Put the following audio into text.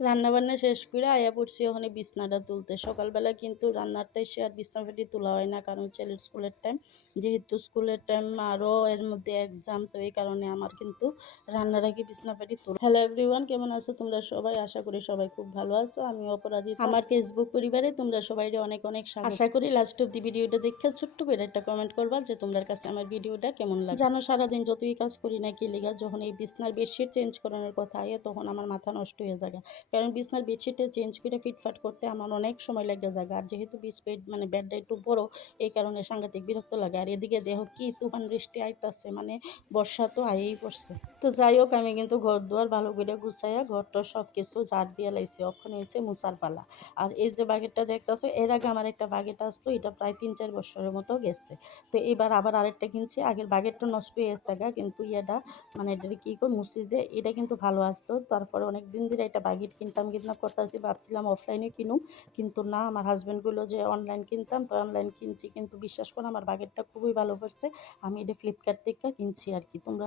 রান্নাবান্না শেষ করে আয়া পড়ছি ওখানে বিছনাটা তুলতে। সকালবেলা কিন্তু রান্নারটা এসে আর বিছনাপাটি তোলা হয় না, কারণ ছেলের স্কুলের টাইম। যেহেতু স্কুলের টাইম আরও এর মধ্যে এক্সাম, তো এই কারণে আমার কিন্তু রান্নার আগে বিছনাপাটি তোলা। হ্যালো এভরিওয়ান, কেমন আছো তোমরা সবাই? আশা করি সবাই খুব ভালো আছো। আমি অপরাজিতা, আমার ফেসবুক পরিবারে তোমরা সবাই অনেক অনেক স্বাগত। আশা করি লাস্ট অব দি ভিডিওটা দেখে ছোট্ট করে একটা কমেন্ট করবা যে তোমার কাছে আমার ভিডিওটা কেমন লাগে। জানো সারাদিন যতই কাজ করি না কি লেগা, যখন এই বিছনার বেডশিট চেঞ্জ করানোর কথা আয় তখন আমার মাথা নষ্ট হয়ে যায়, কারণ বিছনার বেডশিটটা চেঞ্জ করে ফিটফাট করতে আমার অনেক সময় লেগে যায়। আর যেহেতু বেডটা একটু বড়, এই কারণে সাংঘাতিক বিরক্ত লাগে। আর এদিকে দেহ কি তুফান বৃষ্টি আইতাছে, মানে বর্ষা তো আইয়েই পড়ছে। তো যাই হোক, আমি কিন্তু ঘর দুয়ার ভালো করে গুছাইয়া ঘরটা সব কিছু ঝাড় দিয়ে লাইছি। অখন হয়েছে মুসার পালা। আর এই যে বাগেটটা দেখতেছো, এর আগে আমার একটা বাগেট আসলো, এটা প্রায় 3-4 বছরের মতো গেছে। তো এবার আবার আরেকটা কিনছি। আগের বাগেটটা নষ্ট হয়ে গেছে কিন্তু এটা মানে এটা কি করে মুছি যে এটা কিন্তু ভালো আসলো। তারপরে অনেক দিন ধরে এটা বাগেট কিনতাম কিনতাম করতেছি, ভাবছিলাম অফলাইনে কিনুম, কিন্তু না, আমার হাজব্যান্ড গুলো যে অনলাইন কিনতাম, তো অনলাইন কিনছি। কিন্তু বিশ্বাস করো আমার বাগেটটা খুবই ভালো পড়ছে। আমি এটা ফ্লিপকার্ট থেকে কিনছি আর কি। তোমরা